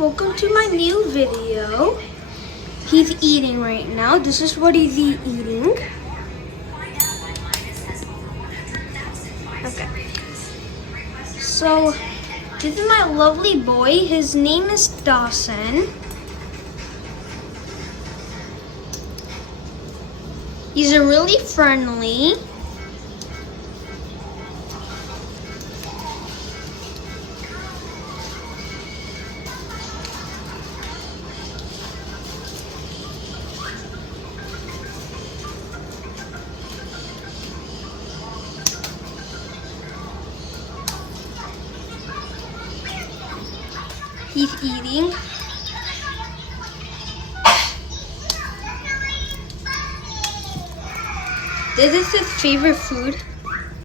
welcome to my new video. He's eating right now. This is what he's eating. Okay. So, this is my lovely boy. His name is Dawson. He's really friendly. He's eating. This is his favorite food.